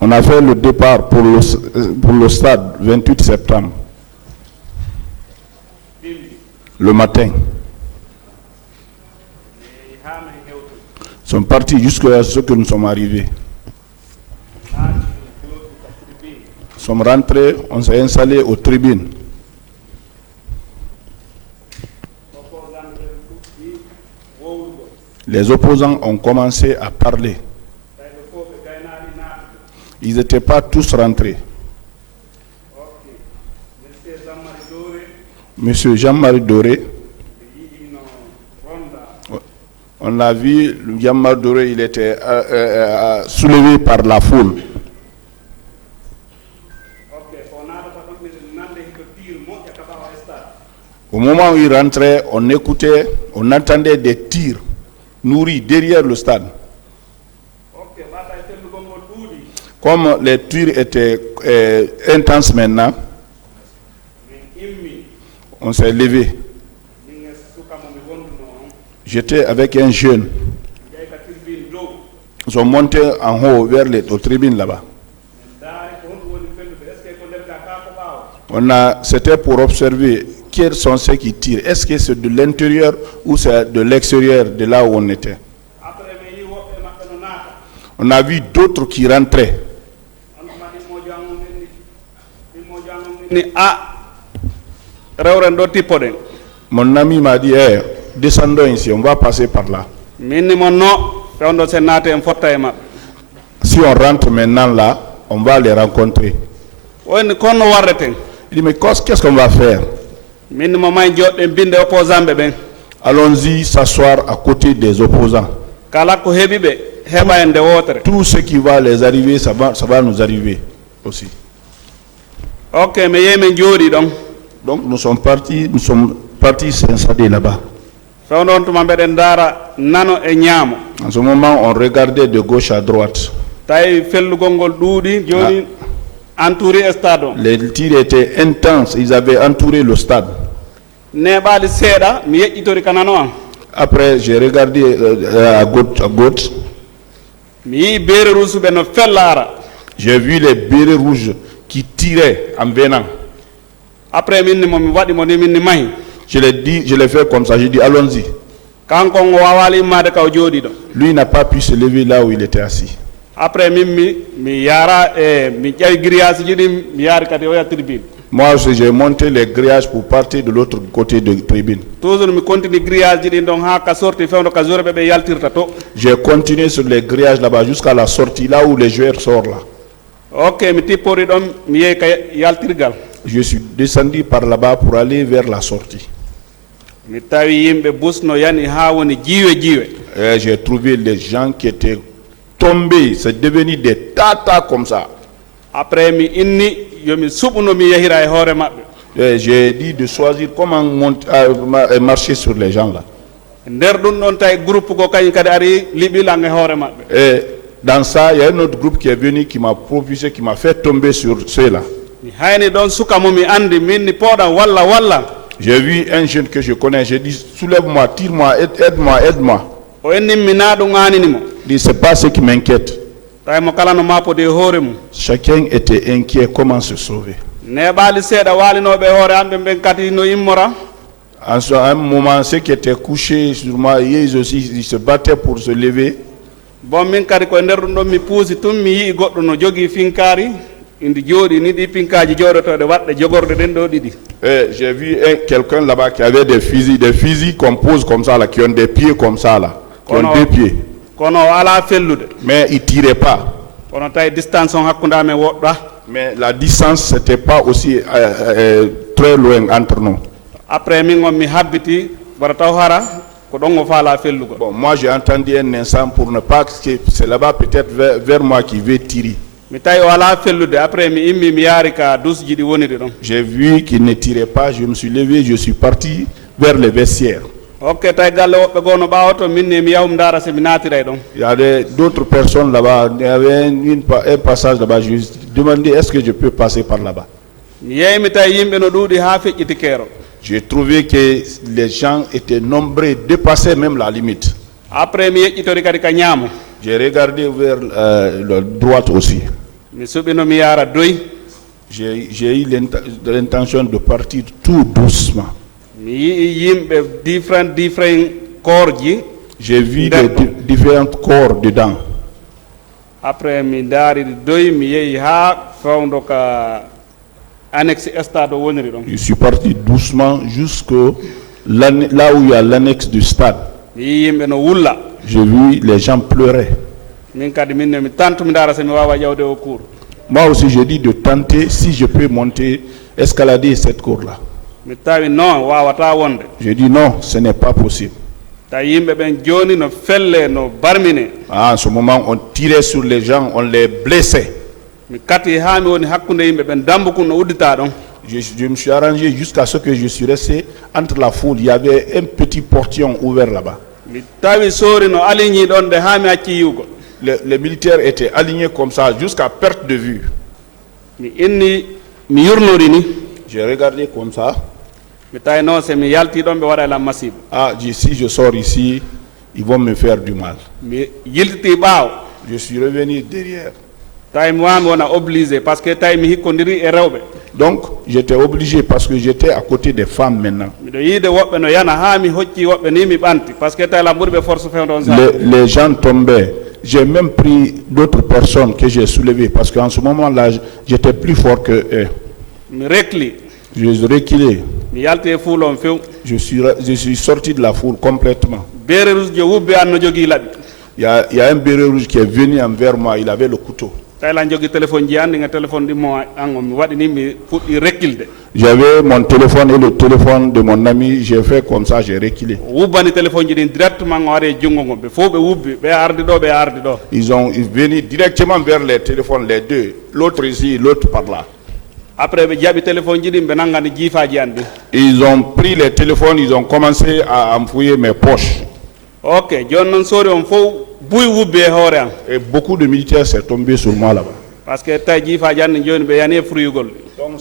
On a fait le départ pour le stade 28 septembre. Le matin. Ils sont partis jusqu'à ce que nous sommes arrivés. Nous sommes rentrés, on s'est installés aux tribunes. Les opposants ont commencé à parler. Ils n'étaient pas tous rentrés. Monsieur Jean-Marie Doré, on l'a vu, Jean-Marie Doré, il était soulevé par la foule. Au moment où il rentrait, on écoutait, on entendait des tirs nourris derrière le stade. Comme les tirs étaient intenses maintenant, on s'est levé. J'étais avec un jeune. Ils sont montés en haut vers les tribunes là-bas. C'était pour observer quels sont ceux qui tirent. Est-ce que c'est de l'intérieur ou c'est de l'extérieur de là où on était? On a vu d'autres qui rentraient. Mon ami m'a dit, hey, descendons ici, on va passer par là. Si on rentre maintenant là, on va les rencontrer. Il dit, mais qu'est-ce qu'on va faire? Allons-y s'asseoir à côté des opposants. Tout ce qui va les arriver, ça va nous arriver aussi. Donc nous sommes partis s'installer là-bas. En ce moment, on regardait de gauche à droite. Les tirs étaient intenses, ils avaient entouré le stade. Après, j'ai regardé à gauche. J'ai vu les bérets rouges qui tiraient en venant. Après, je l'ai fait comme ça, j'ai dit allons-y. Lui n'a pas pu se lever là où il était assis. Après, moi, j'ai monté les grillages pour partir de l'autre côté de la tribune. J'ai continué sur les grillages là-bas jusqu'à la sortie, là où les joueurs sortent là. Je suis descendu par là-bas pour aller vers la sortie. J'ai trouvé les gens qui étaient tombés, c'est devenu des tatas comme ça. Après, j'ai dit de choisir comment marcher sur les gens là. Et dans ça, il y a un autre groupe qui est venu qui m'a propulsé, qui m'a fait tomber sur ceux-là. J'ai vu un jeune que je connais, j'ai dit soulève-moi, tire-moi, aide-moi, aide-moi. Il dit c'est pas ce qui m'inquiète. Chacun était inquiet comment se sauver. En un moment, ceux qui étaient couchés sur moi, ils aussi ils se battaient pour se lever. J'ai vu quelqu'un là-bas qui avait des fusils qu'on pose comme ça, là, qui ont des pieds comme ça, là, qui ont deux pieds. Mais il ne tirait pas. Mais la distance, c'était pas aussi très loin entre nous. Bon, moi j'ai entendu un instant pour ne pas que c'est là-bas peut-être vers moi qui veut tirer. J'ai vu qu'il ne tirait pas, je me suis levé, je suis parti vers les vestiaires. Il y avait d'autres personnes là-bas, il y avait un passage là-bas, je me suis demandé est-ce que je peux passer par là-bas. J'ai trouvé que les gens étaient nombreux, dépassaient même la limite. Après j'ai regardé vers la droite aussi. J'ai eu l'intention de partir tout doucement. J'ai vu les différents corps dedans. Après je suis parti doucement jusqu'à là où il y a l'annexe du stade. J'ai vu les gens pleurer. Moi aussi j'ai dit de tenter si je peux monter, escalader cette cour-là. J'ai dit non, ce n'est pas possible. En ce moment, on tirait sur les gens, on les blessait. Je me suis arrangé jusqu'à ce que je suis resté entre la foule. Il y avait un petit portillon ouvert là-bas. Les militaires étaient alignés comme ça jusqu'à perte de vue. J'ai regardé comme ça. Ah, si je sors ici, ils vont me faire du mal. Je suis revenu derrière. Donc, j'étais obligé parce que j'étais à côté des femmes maintenant. Les gens tombaient. J'ai même pris d'autres personnes que j'ai soulevées parce qu'en ce moment-là, j'étais plus fort que eux. J'ai reculé. Je suis sorti de la foule complètement. Il y a un béret rouge qui est venu envers moi, il avait le couteau. J'avais mon téléphone et le téléphone de mon ami, j'ai fait comme ça, j'ai reculé. Ils ont venu directement vers les téléphones, les deux, l'autre ici, l'autre par là. Ils ont pris les téléphones, ils ont commencé à enfouir mes poches. Et beaucoup de militaires sont tombés sur moi là-bas. Donc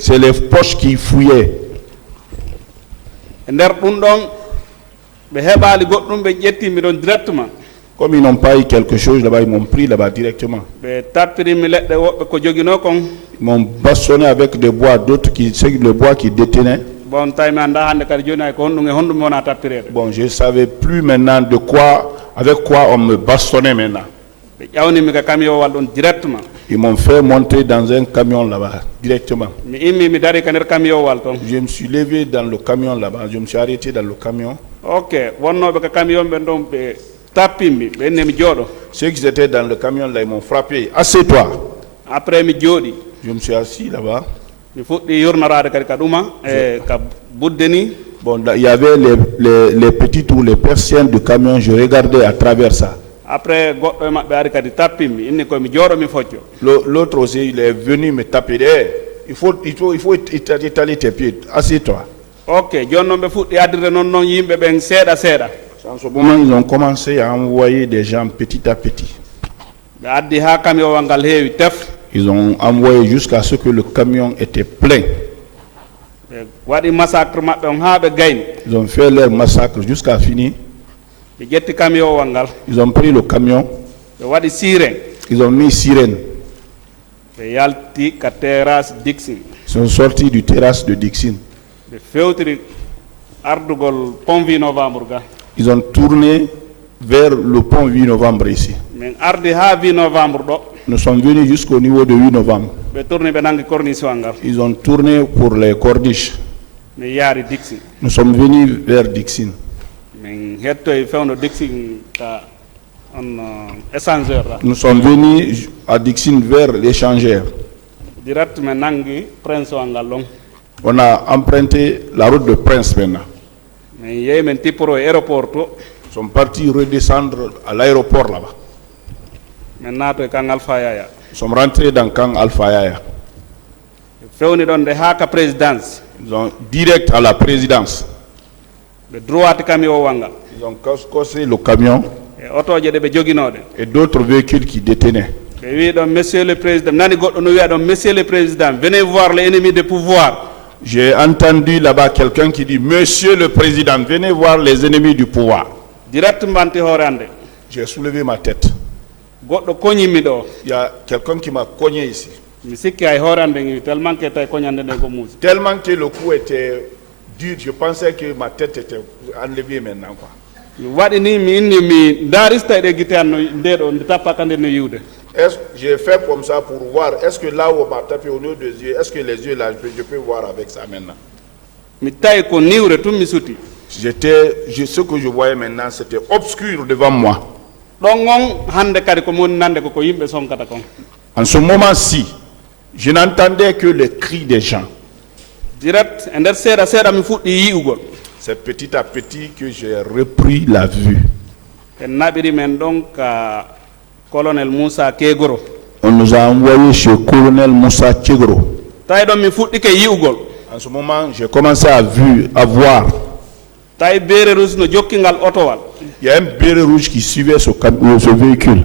c'est les poches qui fouillaient. Comme ils n'ont pas eu quelque chose là-bas, ils m'ont pris là-bas directement. Ils m'ont bastonné avec des bois, d'autres c'est le bois qui détenait. Bon, je ne savais plus maintenant avec quoi on me bastonnait maintenant. Ils m'ont fait monter dans un camion là-bas, directement. Je me suis levé dans le camion là-bas, je me suis arrêté dans le camion. Ceux qui étaient dans le camion là, ils m'ont frappé. Assieds-toi. Je me suis assis là-bas. Bon, il y avait les petites ou les persiennes du camion, je regardais à travers ça. L'autre aussi, il est venu me taper derrière. Il faut étaler tes pieds. Assieds-toi. En ce moment, ils ont commencé à envoyer des gens petit à petit. Ils ont envoyé jusqu'à ce que le camion était plein. Ils ont fait leur massacre jusqu'à finir. Ils ont pris le camion. Ils ont mis sirène. Ils sont sortis du terrasse de Dixon. Ils ont tourné vers le pont 8 novembre ici. Nous sommes venus jusqu'au niveau de 8 novembre. Ils ont tourné pour les corniches. Nous sommes venus vers Dixon. Nous sommes venus à Dixon vers l'échangeur. On a emprunté la route de Prince maintenant. Ils sont partis redescendre à l'aéroport là-bas. Nous sommes rentrés dans Kang Alpha Yaya. Ils ont direct à la présidence. Ils ont cassé le camion et d'autres véhicules qui détenaient. Monsieur le Président, venez voir l'ennemi du pouvoir. J'ai entendu là-bas quelqu'un qui dit, Monsieur le Président, venez voir les ennemis du pouvoir. direct mbanti horande j'ai soulevé ma tête. goddo koñimi do Il y a quelqu'un qui m'a cogné ici. mi sikki ay horande ngi tellement que tay koñande de ko muusi Tellement que le coup était dur, je pensais que ma tête était enlevée maintenant, quoi. mi waɗi ni mi inni mi darista e gite an nde ɗo nde tappaka nde no yiwde J'ai fait comme ça pour voir, est-ce que là où on m'a tapé au niveau des yeux, est-ce que les yeux là, je peux voir avec ça maintenant. mi tawi ko niwre tum mi suti Ce que je voyais maintenant, c'était obscur devant moi. ɗon on hande kadi ko moni nande ko yimɓe sonkata kon En ce moment-ci, je n'entendais que les cris des gens. direct e nder seeɗa seeɗa mi fuɗɗi yi'ugol C'est petit à petit que j'ai repris la vue. en naɓiri men ɗon ka colonel Moussa Kegoro On nous a envoyé chez le colonel Moussa Tchegro. tawi ɗon mi fuɗɗike yi'ugol En ce moment, j'ai commencé à voir. tawi beere rouge no jokkingal otowal Il y a un béret rouge qui suivait ce véhicule.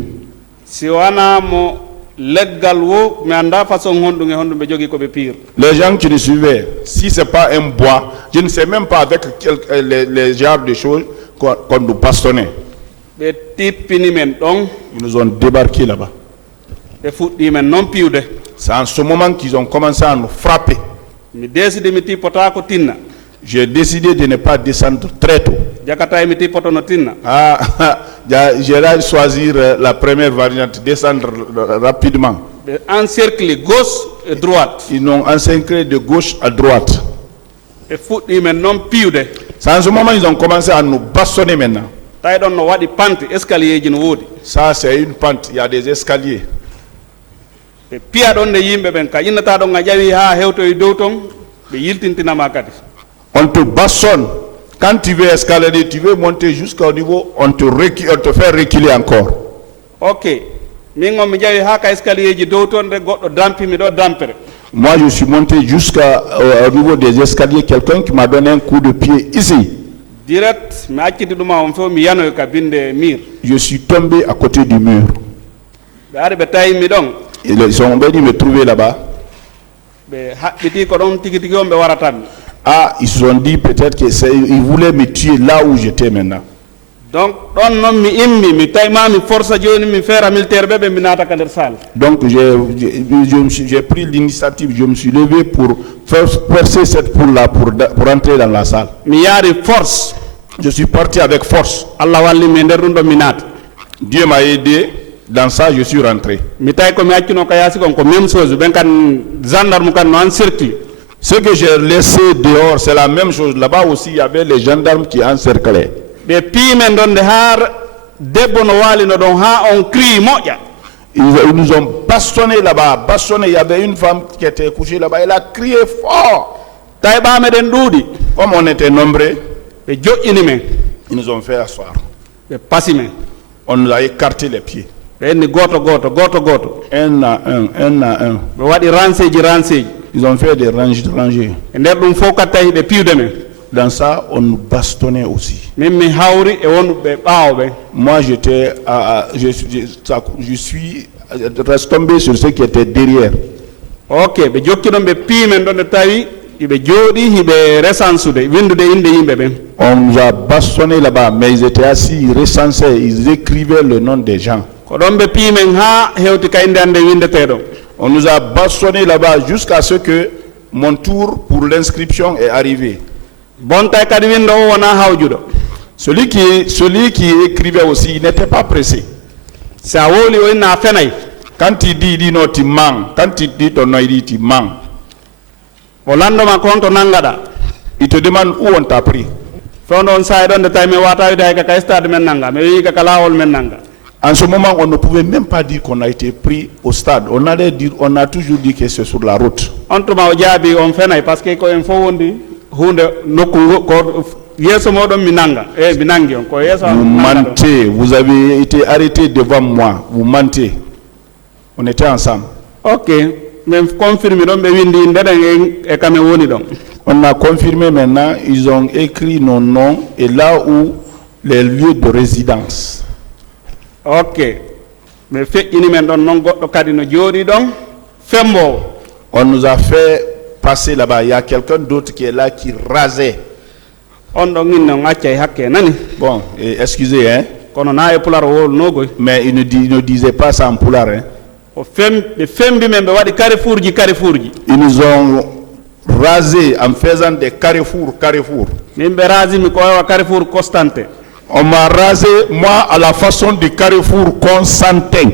si wana mo leggal wo mi anda façon honɗum e honɗum ɓe jogui koɓe pire Les gens qui le suivaient, si ce n'est pas un bois, je ne sais même pas avec les genres de choses qu'on nous bastonnait. ɓe tippini men ɗon Ils nous ont débarqué là-bas. ɓe fuɗɗi men noon piwde C'est en ce moment qu'ils ont commencé à nous frapper. mi décide mi tippota ko tinna J'ai décidé de ne pas descendre très tôt. jakata mi tippoto no tinna J'ai choisi la première variante, descendre rapidement. ɓe encercle gauche et droite Ils nous ont encerclé de gauche à droite. ɓe fuɗɗi men noon piwde C'est en ce moment qu'ils ont commencé à nous bastonner maintenant. tawi ɗon no waɗi pante escalier ji no woodi Ça, c'est une pente. Il y a des escaliers. ɓe piya ɗon nde yimɓe ɓen ka innata ɗon a ƴawi ha hewtoye dow ton ɓe yiltintinama kadi On te bastonne. Quand tu veux escalader, tu veux monter jusqu'au niveau, on te fait reculer encore. ok min on mi ƴawi ha ka escalier ji dow toon de goɗɗo dampimi ɗo dampere Moi, je suis monté jusqu'au niveau des escaliers. Quelqu'un qui m'a donné un coup de pied ici. direct mi acciti ɗuma on fof mi yanoy ka binde mur Je suis tombé à côté du mur. ɓe ari ɓe tawimi ɗon Ils sont venus me trouver là-bas. ɓe haɓɓiti ko ɗon tigi tigi on ɓe waratanmi Ils se sont dit peut-être qu'ils voulaient me tuer là où j'étais maintenant. donc ɗon noon mi immi mi tawima mi force joni mi feera militaire ɓe ɓe mi naata ka nder salle Donc j'ai pris l'initiative, je me suis levé pour faire percer cette poule-là pour entrer dans la salle. mi yaari force Je suis parti avec force. allah wallimi e nder ɗum ɗo mi naata Dieu m'a aidé. Dans ça, je suis rentré. mi tawi komi accino ko yaasi kon ko même chose ɓen kan gendarme kan no encercle Ce que j'ai laissé dehors, c'est la même chose. Là-bas aussi, il y avait les gendarmes qui encerclaient. ɓe piimen ɗon nde har debbo no waalino ɗon ha on crie moƴƴa Ils nous ont bastonné là-bas, bastonné. Il y avait une femme qui était couchée là-bas. Elle a crié fort. tawi ɓameɗen ɗuuɗi Comme on était nombreux, ɓe joƴƴini men ils nous ont fait asseoir. ɓe pasi men On nous a écarté les pieds. ɓe enni goto goto goto goto Un à un, un à un. ɓe waɗi ranceji ranceji Ils ont fait des rangées. e nder ɗum fof kadi tawi ɓe piwde men Dans ça, on nous bastonnait aussi. min mi hawri e wonɓe ɓaawo ɓen Moi, je suis retombé sur ceux qui étaient derrière. ok ɓe jokki ɗon ɓe piimen ɗon nde tawi iɓe jooɗi hiɓe resansude windude inde yimɓe ɓen On nous a bastonné là-bas, mais ils étaient assis, ils recensaient, ils écrivaient le nom des gens. ko ɗon ɓe piimen ha hewti ka inde ande windeteɗo On nous a bastonné là-bas jusqu'à ce que mon tour pour l'inscription est arrivé. bon tawi kadi windo o wona hawjuɗo Celui qui écrivait aussi, il n'était pas pressé. sa wowli o inna fenay Quand il dit non, tu mens. Quand il dit ton nom, il dit tu mens. o landoma ko honto nangaɗa Il te demande où on t'a pris. fewndo on sahi ɗon nde tawi mi wata wide hay kaka stade men nanga mi wi kaka lawol men nanga En ce moment, on ne pouvait même pas dire qu'on a été pris au stade. On a toujours dit que c'est sur la route. on tuma o jaabi on fenay par ce que ko en fof wondi hunde nokku ko yeeso moɗon mi nanga mi nangi on ko yeeso Vous mentez. Vous avez été arrêté devant moi. Vous mentez. On était ensemble. ok min confirme ɗon ɓe windi ndeɗen e kame woni ɗon On a confirmé maintenant, ils ont écrit nos noms et là où les lieux de résidence. ok ɓe feƴƴini men ɗon noon goɗɗo kadi no jooɗi ɗon fembowo On nous a fait passer là-bas. Il y a quelqu'un d'autre qui est là qui rasait. on ɗon inne on accay hakke nani. Bon, excusez, hein, kono na e pular wolnogoy. mais il ne disait pas ça en pulaar, hein. o fembi men ɓe waɗi carrefour ji. Ils nous ont rasé en faisant des carrefours. min ɓe rasimi ko wawa carrefour constante. On m'a rasé, moi, à la façon du carrefour Constantin.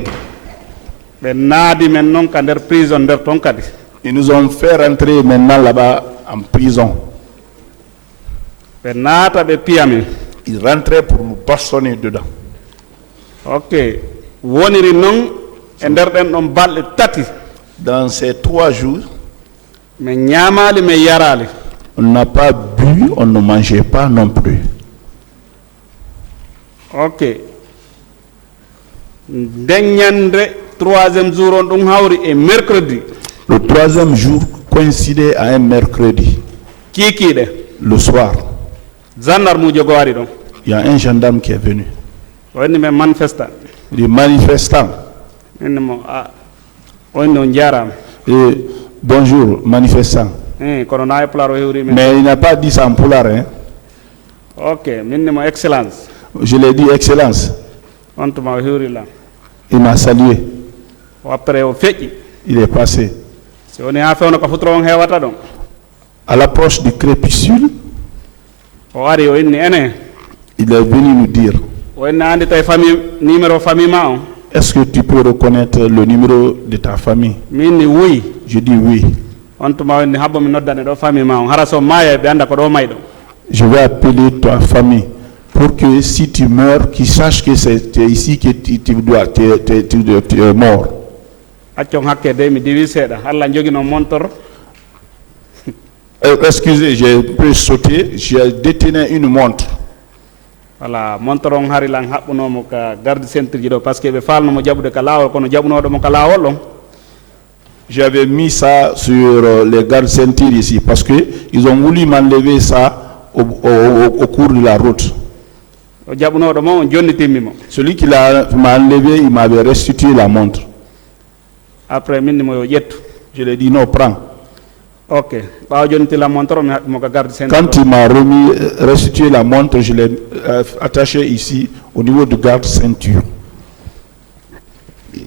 ɓe naadi men noon ka nder prison nder ton kadi. Ils nous ont fait rentrer maintenant là-bas en prison. ɓe naata ɓe piyamin. Ils rentraient pour nous bastonner dedans. ok woniri noon e nder ɗen ɗon balɗe tati. Dans ces 3 jours, mi ñaamali mi yarali. on n'a pas bu, on ne mangeait pas non plus. ok nden ñande 3e jour on ɗum hawri e mercredi. Le 3e jour coïncidait à un mercredi. kiikiiɗe Le soir, gendarme uji go wari ɗon. il y a un gendarme qui est venu. o inni men manifestant. Les manifestants. inni mo o inni on jarama. Et bonjour, manifestants. kono na e pular o hewri men. Mais il n'a pas dit ça en pulaar, hein. ok minni mo excellence. Je l'ai dit excellence. on tuma o hewri lam. Il m'a salué. o après o feƴƴi. Il est passé. si woni ha fewno ko futuro on hewata ɗon. À l'approche du crépuscule, o ari o inni ene. il est venu nous dire, o inni andi tay famille numéro famille ma on. est-ce que tu peux reconnaître le numéro de ta famille? minni wuyi. Je dis oui. on tuma o inni habbo mi noddane ɗo famille ma on hara so maaya ɓe anda ko ɗo mayi ɗo. Je vais appeler ta famille pour que si tu meurs, qu'ils sachent que c'est ici que tu es mort. accon hakke de mi diwi seeɗa allah jogino montor. Excusez, j'ai pu sauter, j'ai détenu une montre. voilà montor on hari lan haɓɓunomo ka garde centre ji ɗo par ce que ɓe falnomo jaɓude ka laawol kono jaɓunoɗomo ka laawol ɗon. J'avais mis ça sur les gardes ceintures ici parce que ils ont voulu m'enlever ça au cours de la route. o jaɓunoɗo mo on jonni timmimo. Celui qui m'a enlevé, il m'avait restitué la montre. après minni mo yo ƴettu. Je lui ai dit non, prends. ok ɓawa jonniti la montre o mi haɓɓimo ka garde centre. Quand il m'a restitué la montre, je l'ai attaché ici au niveau de garde ceinture.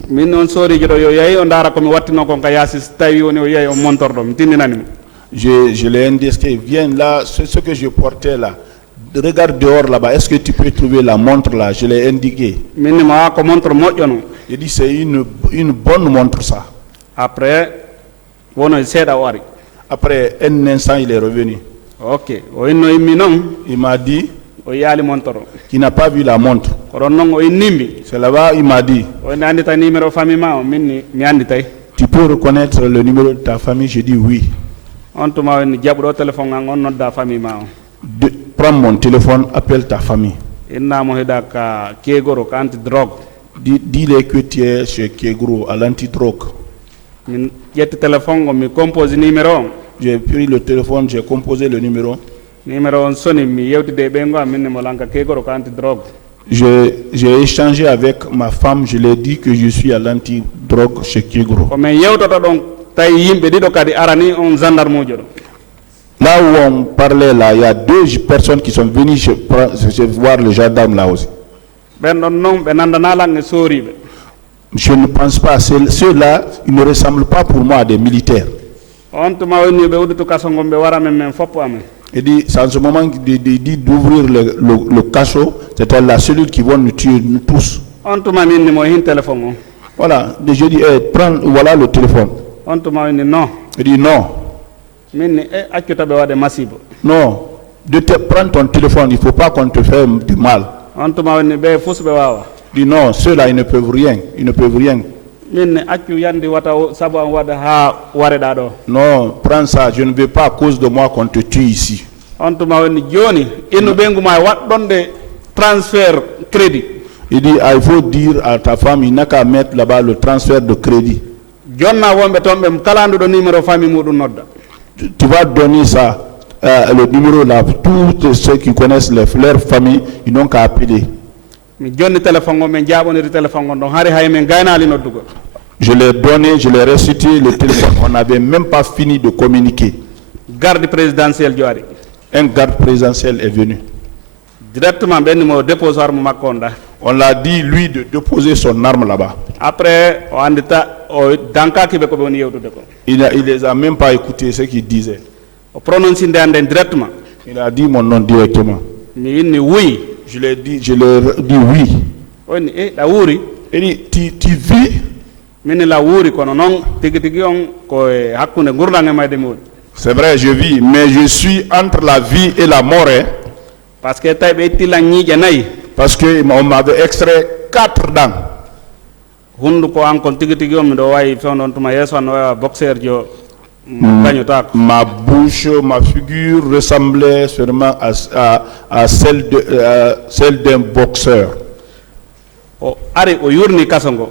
min noon sooriji ɗo yo yeeyi o ndaara komi wattino kon ka yaasi so tawi woni o yeeyi o montorɗo mi tinninanimo. Je l'ai indiqué, viens là, ce que je portais là. Regarde dehors là-bas, est-ce que tu peux trouver la montre là? Je l'ai indiqué. minni mo ko montre moƴƴono. Il dit c'est une bonne montre ça. après wono seeɗa o ari. Après un instant, il est revenu. ok o inno immi noon. Il m'a dit o yaali montre o. qu'il n'a pas vu la montre. ko ɗon noon o innimbi. C'est là-bas, il m'a dit, o inni andi tay numéro famille ma o minni mi andi tay. tu peux reconnaître le numéro de ta famille? J'ai dit oui. on tuma o inni jaɓuɗo téléphone an on nodda famille ma o. Prends mon téléphone, appelle ta famille. innamo heɗa ka keegoro ka anti drogue. Dis-les que tu es chez Kegro à l'antidrogue. min ƴetti téléphone o mi compose numéro on. J'ai pris le téléphone, j'ai composé le numéro. numéro on soni mi yewtide e ɓeygo am minni mo lanka keegoro ka anti drogue. J'ai échangé avec ma femme, je lui ai dit que je suis à l'antidrogue chez Kegro. komin yewtoto ɗon tawi yimɓe ɗiɗo kadi arani on gendarme ujo ɗo. Là où on parlait là, il y a 2 personnes qui sont venues voir le gendarme là aussi. ɓen ɗon noon ɓe nandanalan e sooriɓe. Je ne pense pas, ceux-là, ils ne ressemblent pas pour moi à des militaires. on tuma wonni ɓe udditu kaso gon ɓe wara men men foppo amen. Il dit, c'est en ce moment qu'il dit d'ouvrir le cachot, c'est la cellule qui va nous tuer nous tous. on tuma minni mo hin téléphone o. Voilà, je dis, prends, voilà le téléphone. on tuma wonni non. Il dit non, minni accuta ɓe waɗe masibo. non, prends ton téléphone, il ne faut pas qu'on te fasse du mal. on tuma wonni ɓe fus ɓe wawa. Il dit non, ceux-là, ils ne peuvent rien, ils ne peuvent rien. minni accu yandi wata saabu an waɗa ha wareɗa ɗo. Non, prends ça, je ne veux pas à cause de moi qu'on te tue ici. on tuma wonni joni innu ɓeygu ma waɗɗonde transfert crédit. Il dit, il faut dire à ta femme, il n'a qu'à mettre là-bas le transfert de crédit. jonna wonɓe toon ɓe kalanduɗo numéro famille muɗum nodda. Tu vas donner ça, le numéro là, tous ceux qui connaissent leur famille, ils n'ont qu'à appeler. mi jonni téléphone o min jaɓoniri téléphone on ɗon hari hay min gaynali noddugo. Je l'ai donné, je l'ai restitué le téléphone, on n'avait même pas fini de communiquer. garde présidentiel jo ari. Un garde présidentiel est venu. Directement, ben mo déposoir mo makonda. On l'a dit, lui, de déposer son arme là-bas. Après, on andita o danka ki be ko boni yewtude ko. Il les a même pas écouté ce qu'il disait. O prononce ndande directement. Il a dit mon nom directement. Mi inni oui. Je l'ai dit, je leur ai dit oui. Oni la wuri. Il dit, tu vis? Min la wuri kono non tigi tigi on ko hakkunde gurdange mayde mi woni. C'est vrai, je vis, mais je suis entre la vie et la mort. Hein, parce que tay be tila ñiije nayi. parce que on m'avait extrait 4 dents. Hundu ko an kon tigi tigi on mi do wayi fewnon tuma yeso no wa boxer jo gagnotako. Ma bouche, ma figure ressemblait sûrement à celle d'un boxeur. O ari o yurni kasongo.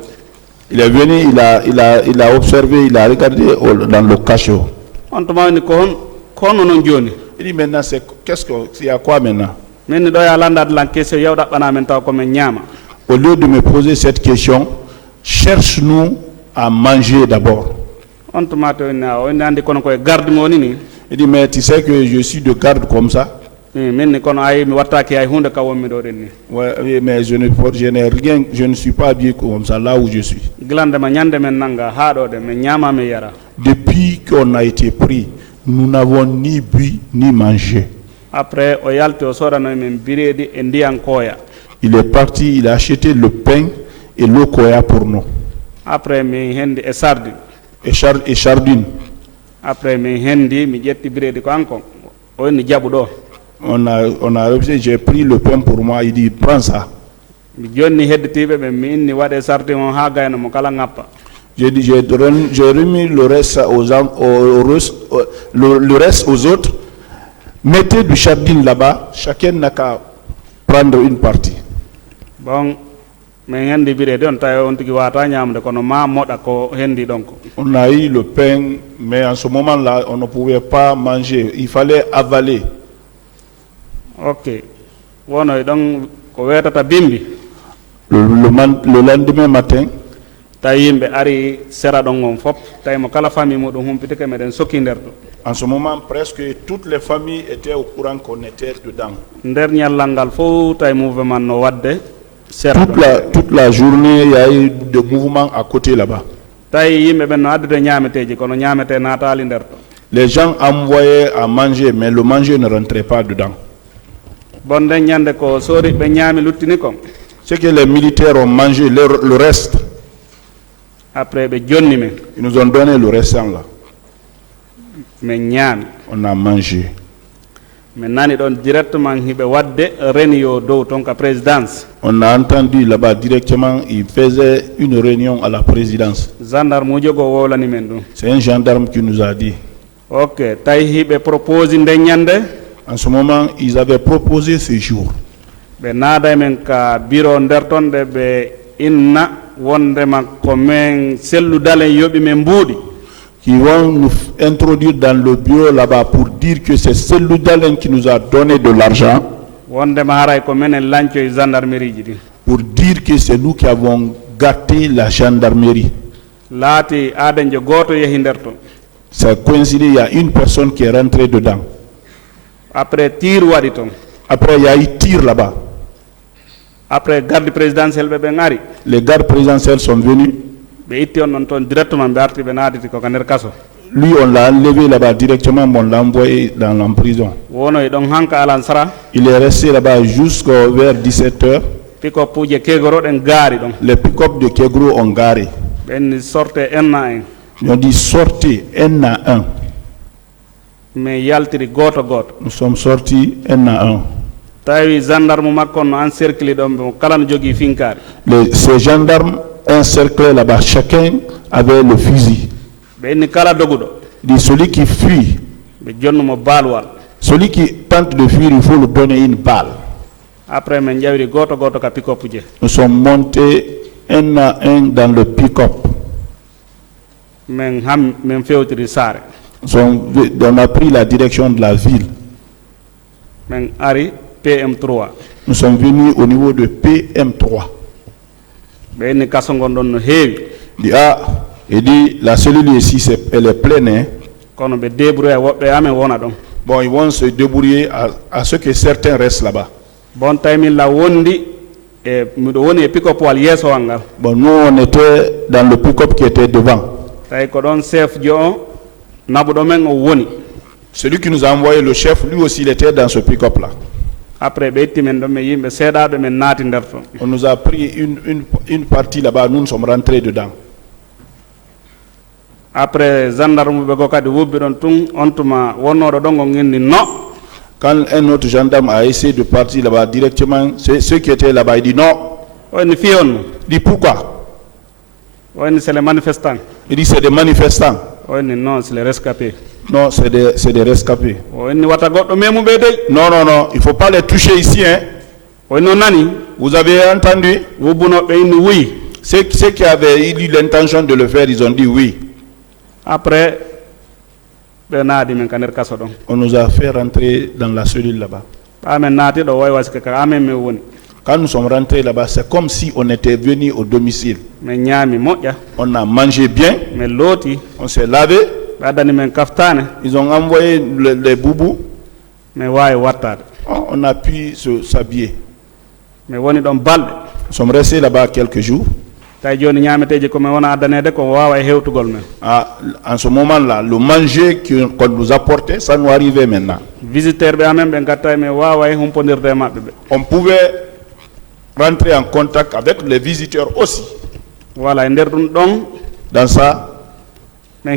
Il est venu, il a observé, il a regardé dans le cachot. On tuma ni ko hono non joni. Il dit maintenant, il y a quoi maintenant? Men do ya landa lan question yawda bana men taw ko men nyama. Au lieu de me poser cette question, cherche-nous à manger d'abord. On tomato na o andi kono ko garde mo ni. Il dit mais tu sais que je suis de garde comme ça? Men ni kono ay mi wattaki ay hunde ka wonmi do den ni. Ouais, mais je n'ai rien, je ne suis pas habillé comme ça là où je suis. Glande ma nyande men nanga haado de men nyama me yara. Depuis qu'on a été pris, nous n'avons ni bu ni mangé. Après o yalti o sorano men biredi e ndiyan koya. Il est parti, il a acheté le pain et l'eau koya pour nous. Après mi hendi e sardi. Et chardine. Après mi hendi mi jetti biredi ko anko. O ni jabu do. On a refusé, j'ai pris le pain pour moi, il dit prends ça. Mi jonni hedditibe be mi inni wade sardi on ha gayno mo kala ngappa. J'ai dit j'ai remis le reste le reste aux autres. Mettez du chardine là-bas, chacun n'a qu'à prendre une partie. Bon, mais hendi biredi on tayo on tigi wata nyamde kono ma moda ko hendi donc. On a eu le pain, mais en ce moment-là, on ne pouvait pas manger, il fallait avaler. Ok. Wono donc ko wetata bimbi. Le lendemain matin, tay yimbe ari sera don on fop tay mo kala famille modum humpite ke meden sokki nderto. En ce moment, presque toutes les familles étaient au courant qu'on était dedans. Nder ñallangal fo tay mouvement no wadde sera toute la journée, il y a eu des mouvements à côté là-bas. tay yimbe ben no addude ñaameteji kono ñaamete natali nderto. Les gens envoyaient à manger, mais le manger ne rentrait pas dedans. Bon den ñande ko sori be ñaami luttini ko. Ce que les militaires ont mangé, le reste, après be jonni men. Ils nous ont donné le restant là. Mais ñaami. On a mangé. Mais nani don directement hibe wadde réunion do tonka présidence. On a entendu là-bas directement, il faisait une réunion à la présidence. Gendarme mo jogo wolani men dum. C'est un gendarme qui nous a dit. OK, tay hibe propose nde ñande. En ce moment, ils avaient proposé ce jour. Be naada men ka bureau ndertonde be inna wondema ko men sellu dalen yobi men mbudi. Qui vont nous introduire dans le bureau là-bas pour dire que c'est Selou Dalen qui nous a donné de l'argent. Pour dire que c'est nous qui avons gâté la gendarmerie. Ça coïncidé, il y a une personne qui est rentrée dedans. Après, il y a eu tir là-bas. Après, garde présidentielle, les gardes présidentiels sont venus. Lui, on l'a enlevé là-bas directement, on l'a envoyé dans la prison. Il est resté là-bas jusqu'à vers 17h. Les pick-up de Kegro ont garé. Ils ont dit sortez un à un. Nous sommes sortis un à un. Ces gendarmes encerclés là-bas, chacun avait le fusil. Dit celui qui fuit, celui qui tente de fuir, il faut lui donner une balle. Après, nous sommes montés un à un dans le pick-up. On a pris la direction de la ville. Nous sommes venus au niveau de PM3. Il dit la cellule ici, elle est pleine. Hein? Bon, ils vont se débrouiller à ce que certains restent là-bas. Bon time la wondi e mido woni e pick up wal yeso wangal. Bon, nous on était dans le pick-up qui était devant. Tay ko don chef jo nabudo men o woni. Celui qui nous a envoyé le chef, lui aussi il était dans ce pick-up là. Après betti men do me yimbe seedado men naati nder ton. On nous a pris une partie là-bas, nous sommes rentrés dedans. Après gendarme be go kadi wubbi don tun ontuma wonnodo dongo nginni no. Quand un autre gendarme a essayé de partir là-bas directement, ceux qui étaient là-bas, il dit non. On fion. Il dit pourquoi? On c'est les manifestants. Il dit c'est des manifestants. On non, c'est les rescapés. Non, c'est des rescapés. On wata goddo memu be dey. Non, non, non, il ne faut pas les toucher ici. Hein. On non nani. Vous avez entendu? Wubuno be ni oui. Ceux qui avaient eu l'intention de le faire, ils ont dit oui. Après, on nous a fait rentrer dans la cellule là-bas. Quand nous sommes rentrés là-bas, c'est comme si on était venu au domicile. On a mangé bien, on s'est lavé, ils ont envoyé les boubous, on a pu s'habiller. Nous sommes restés là-bas quelques jours. En ce moment-là, le manger qu'on nous apportait, ça nous arrivait maintenant. On pouvait rentrer en contact avec les visiteurs aussi. Voilà, dans ça, on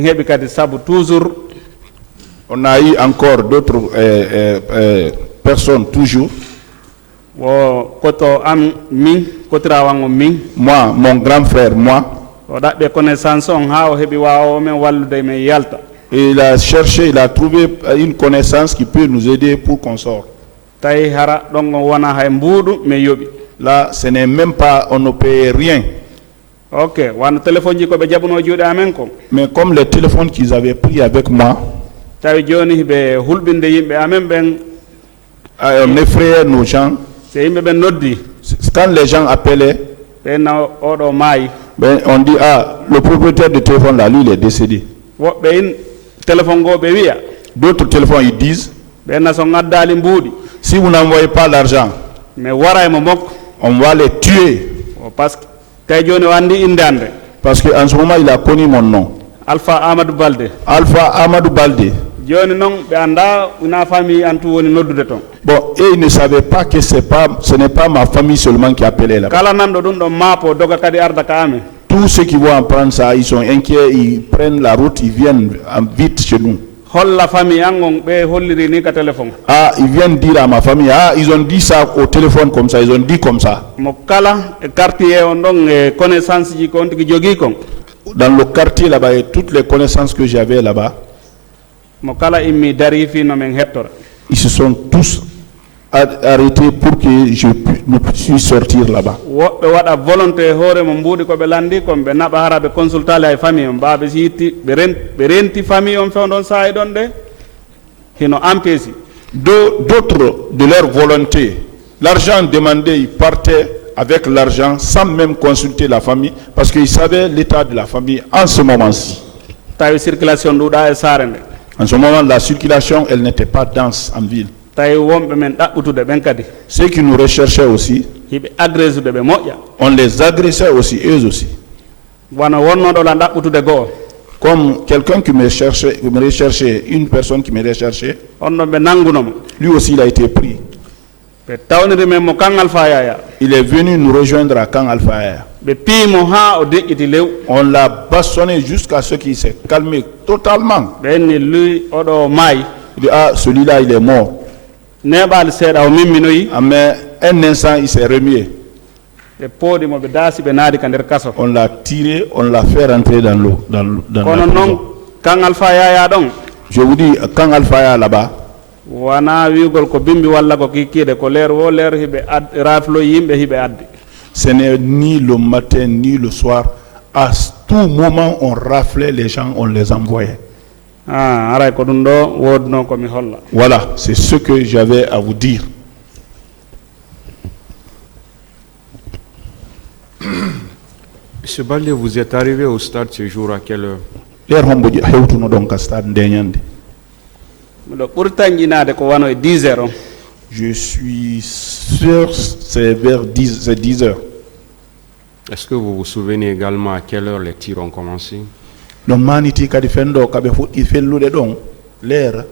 a eu encore d'autres personnes toujours. Moi, mon grand frère, il a cherché, il a trouvé une connaissance qui peut nous aider pour qu'on sorte. Là, ce n'est même pas, on ne paye rien. Mais comme les téléphones qu'ils avaient pris avec moi, on effrayait nos gens. Quand les gens appelaient, on dit, ah, le propriétaire du téléphone là, lui, il est décédé. D'autres téléphones, ils disent, si vous n'envoyez pas l'argent, on va les tuer. Parce qu'en ce moment, il a connu mon nom. Alpha Amadou Balde. Alpha Amadou Balde. Bon, et ils ne savaient pas que ce n'est pas ma famille seulement qui appelait là. Tous ceux qui vont apprendre ça, ils sont inquiets, ils prennent la route, ils viennent vite chez nous. Ah, ils viennent dire à ma famille, ah, ils ont dit ça au téléphone comme ça, ils ont dit comme ça. Dans le quartier là-bas, et toutes les connaissances que j'avais là-bas, ils se sont tous arrêtés pour que je puisse sortir là-bas. D'autres de leur volonté, l'argent demandé, ils partaient avec l'argent sans même consulter la famille parce qu'ils savaient l'état de la famille en ce moment-ci. En ce moment, la circulation, elle n'était pas dense en ville. Ceux qui nous recherchaient aussi, on les agressait aussi, eux aussi. Comme quelqu'un qui me recherchait, une personne qui me recherchait, lui aussi il a été pris. Il est venu nous rejoindre à Kang Alpha. On l'a bastonné jusqu'à ce qu'il s'est calmé totalement. Il dit, ah, celui-là il est mort. Mais un instant il s'est remué. On l'a tiré, on l'a fait rentrer dans l'eau. Je vous dis, Kang Alpha là-bas, ce n'est ni le matin ni le soir. À tout moment, on raflait les gens, on les envoyait. Voilà, c'est ce que j'avais à vous dire. Monsieur Balde, vous êtes arrivé au stade ce jour à quelle heure? miɗo ɓurtanƴinade ko wano e 10 heures on. Je suis sûr c'est vers 10 heures. Est-ce que vous vous souvenez également à quelle heure les tirs ont commencé? No maniti kadi fendo kaɓe fuɗɗi fellude ɗon l'heure